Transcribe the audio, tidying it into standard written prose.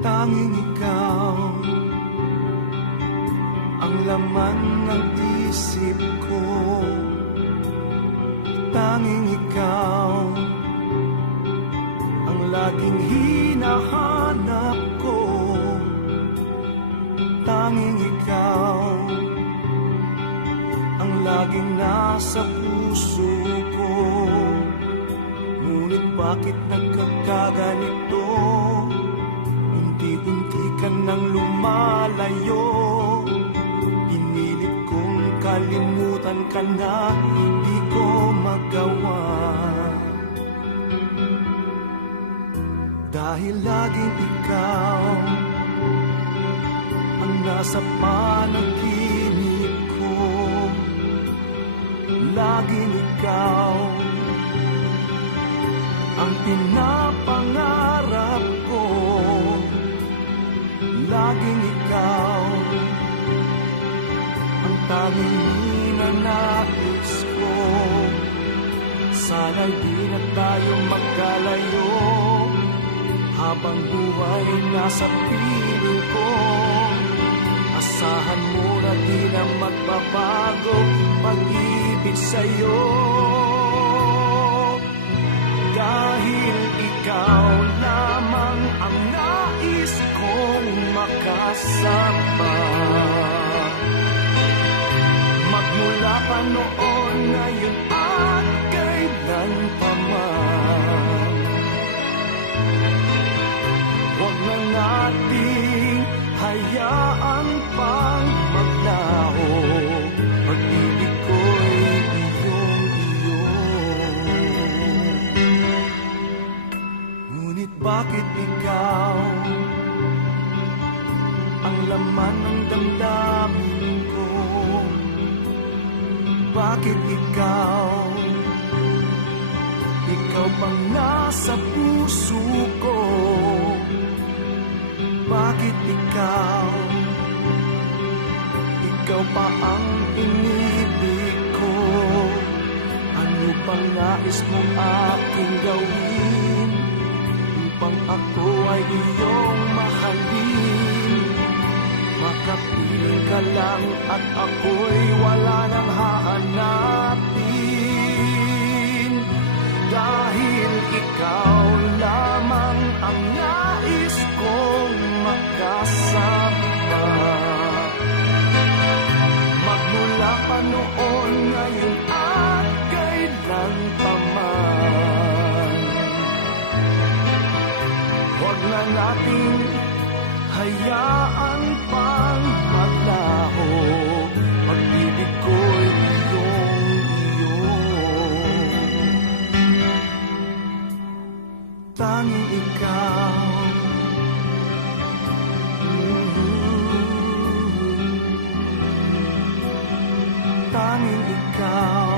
Tanging ikaw ang laman ng isip ko. Tanging ikaw ang laging hinahanap ko. Tanging ikaw ang laging nasa puso ko. Ngunit bakit nagkakaganito? Unti-unti ka nang lumalayo. Pinilit kong kalimutan ka na, di ko magawa. Dahil laging ikaw ang nasa panaginip ko. Laging ikaw ang pinapangarap ko. Laging ikaw ang tanging ninanais ko. Sana'y di na tayo magkalayo, habang buhay nasa piling ko. Asahan mo na di na magbabago pag-ibig sa'yo. Dahil ikaw lamang ang nais kong makasama. Magmula pa noon, ngayon at kailan pa man. Huwag na nating hayaan pang maglaho. Pag-ibig ko'y iyong-iyo. Ngunit bakit ikaw ang laman ng damdamin ko? Bakit ikaw pang nasa puso ko? Bakit ikaw pa ang inibig ko? Ano bang nais mong aking gawin upang ako ay iyong mahalin? Makapiling ka lang at ako'y wala nang hahanapin. Dahil ikaw lamang ang nais kong makasama. Magmula pa noon, ngayon at kailan pa man. Huwag na nating hayaan pang maglaho. Pag-ibig ko'y iyong-iyo. Tanging ikaw, tanging ikaw